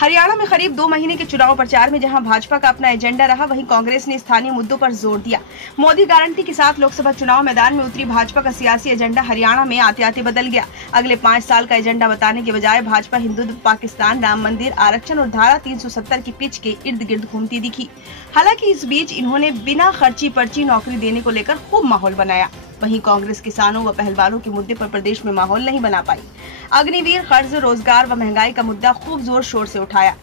हरियाणा में करीब 2 महीने के चुनाव प्रचार में जहां भाजपा का अपना एजेंडा रहा, वहीं कांग्रेस ने स्थानीय मुद्दों पर जोर दिया। मोदी गारंटी के साथ लोकसभा चुनाव मैदान में उतरी भाजपा का सियासी एजेंडा हरियाणा में आते आते बदल गया। अगले 5 साल का एजेंडा बताने के बजाय भाजपा हिंदुत्व, पाकिस्तान, राम मंदिर, आरक्षण और धारा 370 की पिच के इर्द गिर्द घूमती दिखी। हालांकि इस बीच इन्होंने बिना खर्ची पर्ची नौकरी देने को लेकर खूब माहौल बनाया। वहीं कांग्रेस किसानों व पहलवानों के मुद्दे पर प्रदेश में माहौल नहीं बना पाई। अग्निवीर, कर्ज, रोजगार व महंगाई का मुद्दा खूब जोर शोर से उठाया।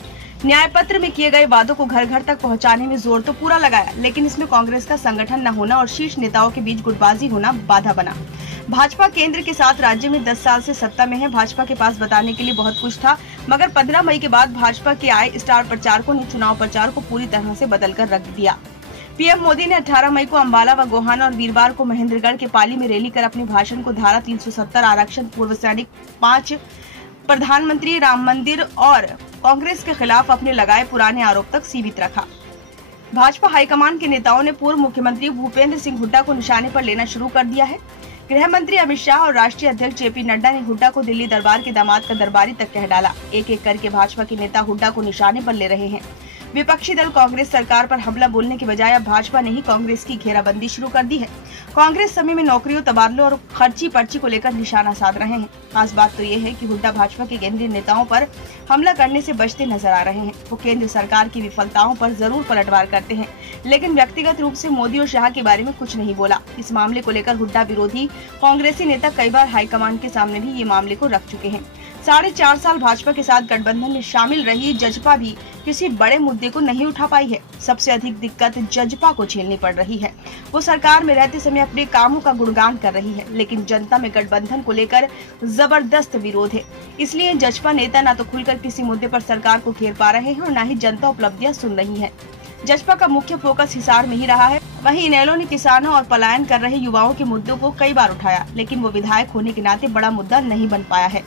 न्याय पत्र में किए गए वादों को घर घर तक पहुंचाने में जोर तो पूरा लगाया, लेकिन इसमें कांग्रेस का संगठन न होना और शीर्ष नेताओं के बीच गुटबाजी होना बाधा बना। भाजपा केंद्र के साथ राज्य में 10 साल से सत्ता में है। भाजपा के पास बताने के लिए बहुत कुछ था, मगर 15 मई के बाद भाजपा के आए स्टार प्रचारकों ने चुनाव प्रचार को पूरी तरह से बदल कर रख दिया। पीएम मोदी ने 18 मई को अम्बाला व गोहाना और वीरवार को महेंद्रगढ़ के पाली में रैली कर अपने भाषण को धारा 370, आरक्षण, पूर्व सैनिक 5, प्रधानमंत्री, राम मंदिर और कांग्रेस के खिलाफ अपने लगाए पुराने आरोप तक सीमित रखा। भाजपा हाईकमान के नेताओं ने पूर्व मुख्यमंत्री भूपेंद्र सिंह हुड्डा को निशाने पर लेना शुरू कर दिया है। गृह मंत्री अमित शाह और राष्ट्रीय अध्यक्ष जेपी नड्डा ने हुड्डा को दिल्ली दरबार के दामाद का दरबारी तक कह डाला। एक एक करके भाजपा के नेता हुड्डा को निशाने पर ले रहे हैं। विपक्षी दल कांग्रेस सरकार पर हमला बोलने के बजाय अब भाजपा ने ही कांग्रेस की घेराबंदी शुरू कर दी है। कांग्रेस समय में नौकरियों, तबादलों और खर्ची पर्ची को लेकर निशाना साध रहे हैं। खास बात तो ये है कि हुड्डा भाजपा के केंद्रीय नेताओं पर हमला करने से बचते नजर आ रहे हैं। वो केंद्र सरकार की विफलताओं पर जरूर पलटवार करते हैं, लेकिन व्यक्तिगत रूप से मोदी और शाह के बारे में कुछ नहीं बोला। इस मामले को लेकर हुड्डा विरोधी कांग्रेसी नेता कई बार हाईकमान के सामने भी ये मामले को रख चुके हैं। 4.5 साल भाजपा के साथ गठबंधन में शामिल रही जजपा भी किसी बड़े मुद्दे को नहीं उठा पाई है। सबसे अधिक दिक्कत जजपा को झेलनी पड़ रही है। वो सरकार में रहते समय अपने कामों का गुणगान कर रही है, लेकिन जनता में गठबंधन को लेकर जबरदस्त विरोध है। इसलिए जजपा नेता न तो खुलकर किसी मुद्दे पर सरकार को घेर पा रहे हैं और न ही जनता उपलब्धियां सुन रही है। जजपा का मुख्य फोकस हिसार में ही रहा है। वहीं इनेलो ने किसानों और पलायन कर रहे युवाओं के मुद्दों को कई बार उठाया, लेकिन वो विधायक होने के नाते बड़ा मुद्दा नहीं बन पाया है।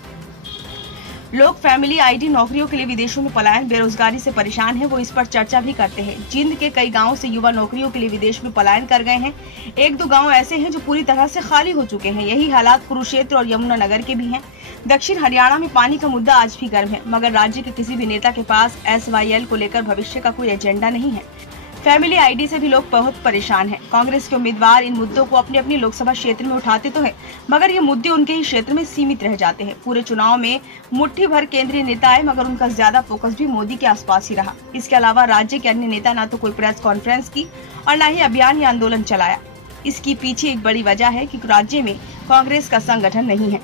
लोग फैमिली आईडी, नौकरियों के लिए विदेशों में पलायन, बेरोजगारी से परेशान हैं, वो इस पर चर्चा भी करते हैं। जींद के कई गांवों से युवा नौकरियों के लिए विदेश में पलायन कर गए हैं। 1-2 गांव ऐसे हैं जो पूरी तरह से खाली हो चुके हैं। यही हालात कुरुक्षेत्र और यमुनानगर के भी हैं। दक्षिण हरियाणा में पानी का मुद्दा आज भी गर्म है, मगर राज्य के किसी भी नेता के पास SYL को लेकर भविष्य का कोई एजेंडा नहीं है। फैमिली आईडी से भी लोग बहुत परेशान हैं। कांग्रेस के उम्मीदवार इन मुद्दों को अपने अपने लोकसभा क्षेत्र में उठाते तो हैं, मगर ये मुद्दे उनके ही क्षेत्र में सीमित रह जाते हैं। पूरे चुनाव में मुट्ठी भर केंद्रीय नेता आए, मगर उनका ज्यादा फोकस भी मोदी के आसपास ही रहा। इसके अलावा राज्य के अन्य नेता न तो कोई प्रेस कॉन्फ्रेंस की और न ही अभियान या आंदोलन चलाया। इसकी पीछे एक बड़ी वजह है कि राज्य में कांग्रेस का संगठन नहीं है।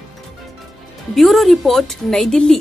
ब्यूरो रिपोर्ट, नई दिल्ली।